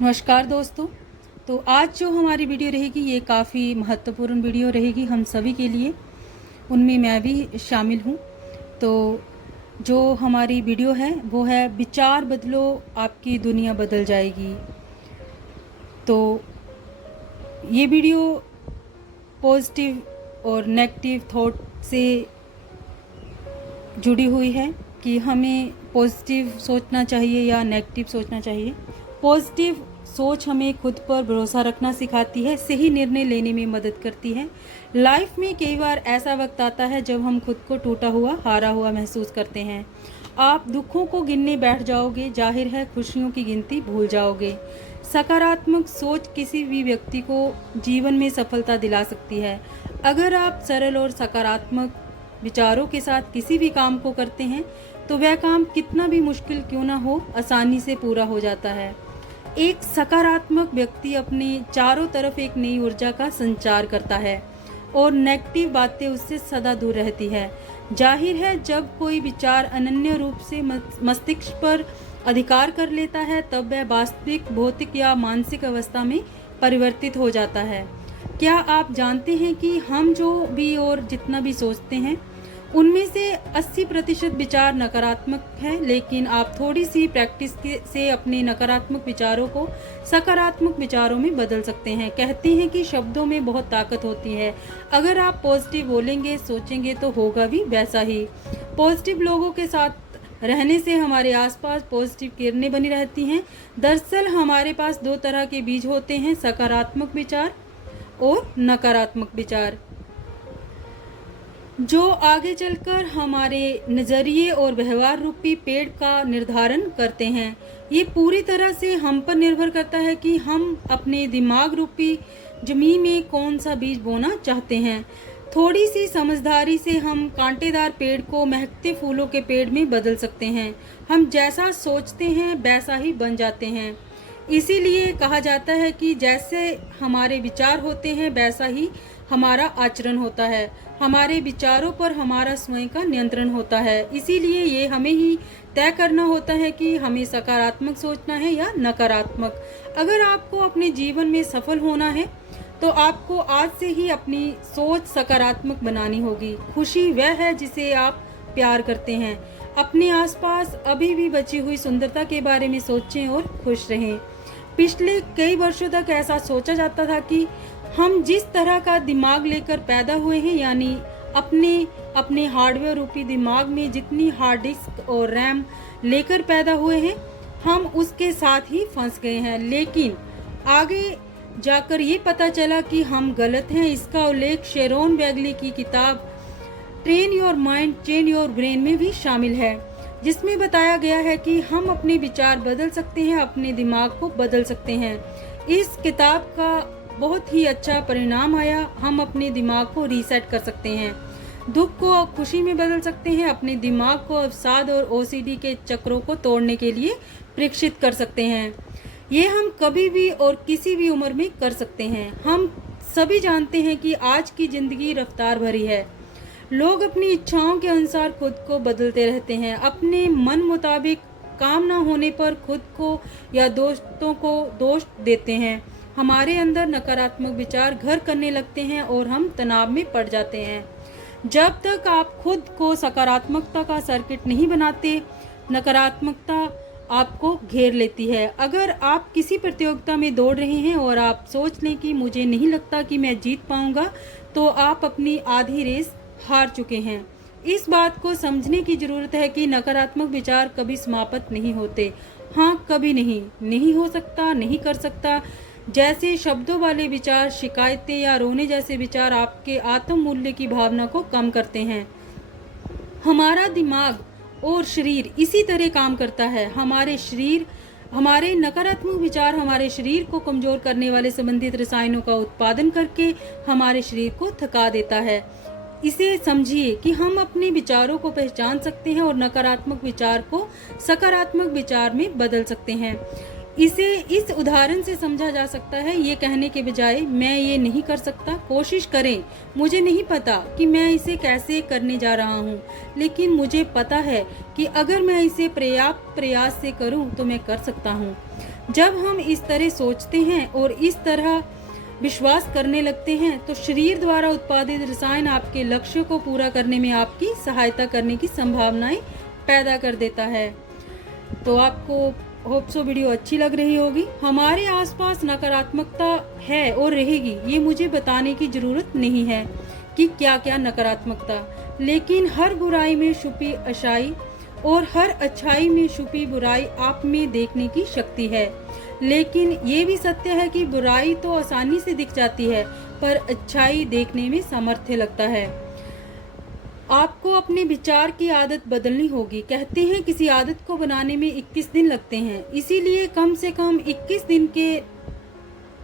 नमस्कार दोस्तों। तो आज जो हमारी वीडियो रहेगी ये काफ़ी महत्वपूर्ण वीडियो रहेगी हम सभी के लिए, उनमें मैं भी शामिल हूँ। तो जो हमारी वीडियो है वो है विचार बदलो आपकी दुनिया बदल जाएगी। तो ये वीडियो पॉजिटिव और नेगेटिव थॉट से जुड़ी हुई है कि हमें पॉजिटिव सोचना चाहिए या नेगेटिव सोचना चाहिए। पॉजिटिव सोच हमें खुद पर भरोसा रखना सिखाती है, सही निर्णय लेने में मदद करती है। लाइफ में कई बार ऐसा वक्त आता है जब हम खुद को टूटा हुआ, हारा हुआ महसूस करते हैं। आप दुखों को गिनने बैठ जाओगे, जाहिर है खुशियों की गिनती भूल जाओगे। सकारात्मक सोच किसी भी व्यक्ति को जीवन में सफलता दिला सकती है। अगर आप सरल और सकारात्मक विचारों के साथ किसी भी काम को करते हैं तो वह काम कितना भी मुश्किल क्यों ना हो, आसानी से पूरा हो जाता है। एक सकारात्मक व्यक्ति अपने चारों तरफ एक नई ऊर्जा का संचार करता है और नेगेटिव बातें उससे सदा दूर रहती है। जाहिर है जब कोई विचार अनन्य रूप से मस्तिष्क पर अधिकार कर लेता है तब वह वास्तविक भौतिक या मानसिक अवस्था में परिवर्तित हो जाता है। क्या आप जानते हैं कि हम जो भी और जितना भी सोचते हैं उनमें से 80% विचार नकारात्मक है, लेकिन आप थोड़ी सी प्रैक्टिस से अपने नकारात्मक विचारों को सकारात्मक विचारों में बदल सकते हैं। कहते हैं कि शब्दों में बहुत ताकत होती है। अगर आप पॉजिटिव बोलेंगे, सोचेंगे तो होगा भी वैसा ही। पॉजिटिव लोगों के साथ रहने से हमारे आसपास पॉजिटिव किरणें बनी रहती हैं। दरअसल हमारे पास दो तरह के बीज होते हैं, सकारात्मक विचार और नकारात्मक विचार, जो आगे चलकर हमारे नज़रिए और व्यवहार रूपी पेड़ का निर्धारण करते हैं। ये पूरी तरह से हम पर निर्भर करता है कि हम अपने दिमाग रूपी जमीन में कौन सा बीज बोना चाहते हैं। थोड़ी सी समझदारी से हम कांटेदार पेड़ को महकते फूलों के पेड़ में बदल सकते हैं। हम जैसा सोचते हैं वैसा ही बन जाते हैं। इसीलिए कहा जाता है कि जैसे हमारे विचार होते हैं वैसा ही हमारा आचरण होता है। हमारे विचारों पर हमारा स्वयं का नियंत्रण होता है। इसीलिए ये हमें ही तय करना होता है कि हमें सकारात्मक सोचना है या नकारात्मक। अगर आपको अपने जीवन में सफल होना है तो आपको आज से ही अपनी सोच सकारात्मक बनानी होगी। खुशी वह है जिसे आप प्यार करते हैं। अपने आसपास अभी भी बची हुई सुंदरता के बारे में सोचें और खुश रहें। पिछले कई वर्षों तक ऐसा सोचा जाता था कि हम जिस तरह का दिमाग लेकर पैदा हुए हैं, यानी अपने हार्डवेयर रूपी दिमाग में जितनी हार्ड डिस्क और रैम लेकर पैदा हुए हैं, हम उसके साथ ही फंस गए हैं। लेकिन आगे जाकर ये पता चला कि हम गलत हैं। इसका उल्लेख शेरोन बेगली की किताब train your mind change your brain में भी शामिल है, जिसमें बताया गया है कि हम अपने विचार बदल सकते हैं, अपने दिमाग को बदल सकते हैं। इस किताब का बहुत ही अच्छा परिणाम आया। हम अपने दिमाग को रीसेट कर सकते हैं, दुख को खुशी में बदल सकते हैं, अपने दिमाग को अवसाद और ओसीडी के चक्रों को तोड़ने के लिए प्रशिक्षित कर सकते हैं। ये हम कभी भी और किसी भी उम्र में कर सकते हैं। हम सभी जानते हैं कि आज की जिंदगी रफ्तार भरी है। लोग अपनी इच्छाओं के अनुसार खुद को बदलते रहते हैं। अपने मन मुताबिक काम न होने पर खुद को या दोस्तों को दोष देते हैं। हमारे अंदर नकारात्मक विचार घर करने लगते हैं और हम तनाव में पड़ जाते हैं। जब तक आप खुद को सकारात्मकता का सर्किट नहीं बनाते, नकारात्मकता आपको घेर लेती है। अगर आप किसी प्रतियोगिता में दौड़ रहे हैं और आप सोच लें कि मुझे नहीं लगता कि मैं जीत पाऊंगा, तो आप अपनी आधी रेस हार चुके हैं। इस बात को समझने की जरूरत है कि नकारात्मक विचार कभी समाप्त नहीं होते। हाँ, कभी नहीं हो सकता, नहीं कर सकता। जैसे शब्दों वाले विचार, शिकायतें या रोने जैसे विचार आपके आत्म मूल्य की भावना को कम करते हैं। हमारा दिमाग और शरीर इसी तरह काम करता है। हमारे नकारात्मक विचार हमारे शरीर को कमजोर करने वाले संबंधित रसायनों का उत्पादन करके हमारे शरीर को थका देता है। इसे समझिए कि हम अपने विचारों को पहचान सकते हैं और नकारात्मक विचार को सकारात्मक विचार में बदल सकते हैं। इसे इस उदाहरण से समझा जा सकता है, ये कहने के बजाय मैं ये नहीं कर सकता, कोशिश करें। मुझे नहीं पता कि मैं इसे कैसे करने जा रहा हूँ, लेकिन मुझे पता है कि अगर मैं इसे पर्याप्त प्रयास से करूँ तो मैं कर सकता हूँ। जब हम इस तरह सोचते हैं और इस तरह विश्वास करने लगते हैं तो शरीर द्वारा उत्पादित रसायन आपके लक्ष्य को पूरा करने में आपकी सहायता करने की संभावनाएं पैदा कर देता है। तो आपको होप सो वीडियो अच्छी लग रही होगी। हमारे आसपास नकारात्मकता है और रहेगी, ये मुझे बताने की जरूरत नहीं है कि क्या क्या नकारात्मकता, लेकिन हर बुराई में छुपी अच्छाई और हर अच्छाई में छुपी बुराई आप में देखने की शक्ति है। लेकिन ये भी सत्य है कि बुराई तो आसानी से दिख जाती है पर अच्छाई देखने में सामर्थ्य लगता है। आपको अपने विचार की आदत बदलनी होगी। कहते हैं किसी आदत को बनाने में 21 दिन लगते हैं, इसीलिए कम से कम 21 दिन के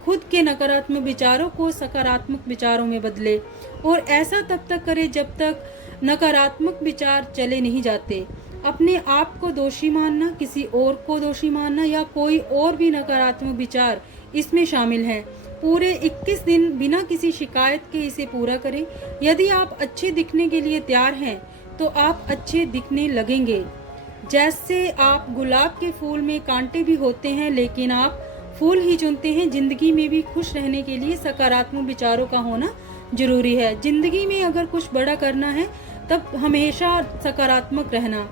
खुद के नकारात्मक विचारों को सकारात्मक विचारों में बदले, और ऐसा तब तक करें जब तक नकारात्मक विचार चले नहीं जाते। अपने आप को दोषी मानना, किसी और को दोषी मानना या कोई और भी नकारात्मक विचार इसमें शामिल है। पूरे 21 दिन बिना किसी शिकायत के इसे पूरा करें। यदि आप अच्छे दिखने के लिए तैयार हैं तो आप अच्छे दिखने लगेंगे। जैसे आप गुलाब के फूल में कांटे भी होते हैं लेकिन आप फूल ही चुनते हैं। जिंदगी में भी खुश रहने के लिए सकारात्मक विचारों का होना जरूरी है। जिंदगी में अगर कुछ बड़ा करना है तब हमेशा सकारात्मक रहना।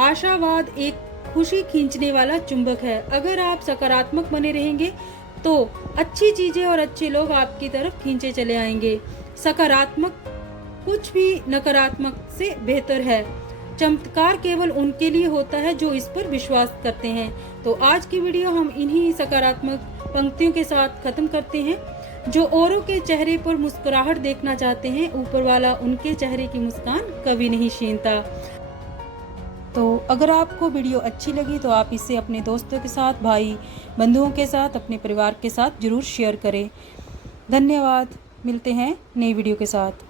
आशावाद एक खुशी खींचने वाला चुंबक है। अगर आप सकारात्मक बने रहेंगे तो अच्छी चीजें और अच्छे लोग आपकी तरफ खींचे चले आएंगे। सकारात्मक कुछ भी नकारात्मक से बेहतर है। चमत्कार केवल उनके लिए होता है जो इस पर विश्वास करते हैं। तो आज की वीडियो हम इन्हीं सकारात्मक पंक्तियों के साथ खत्म करते हैं। जो औरों के चेहरे पर मुस्कुराहट देखना चाहते हैं, ऊपर वाला उनके चेहरे की मुस्कान कभी नहीं छीनता। तो अगर आपको वीडियो अच्छी लगी तो आप इसे अपने दोस्तों के साथ, भाई बंधुओं के साथ, अपने परिवार के साथ जरूर शेयर करें। धन्यवाद। मिलते हैं नई वीडियो के साथ।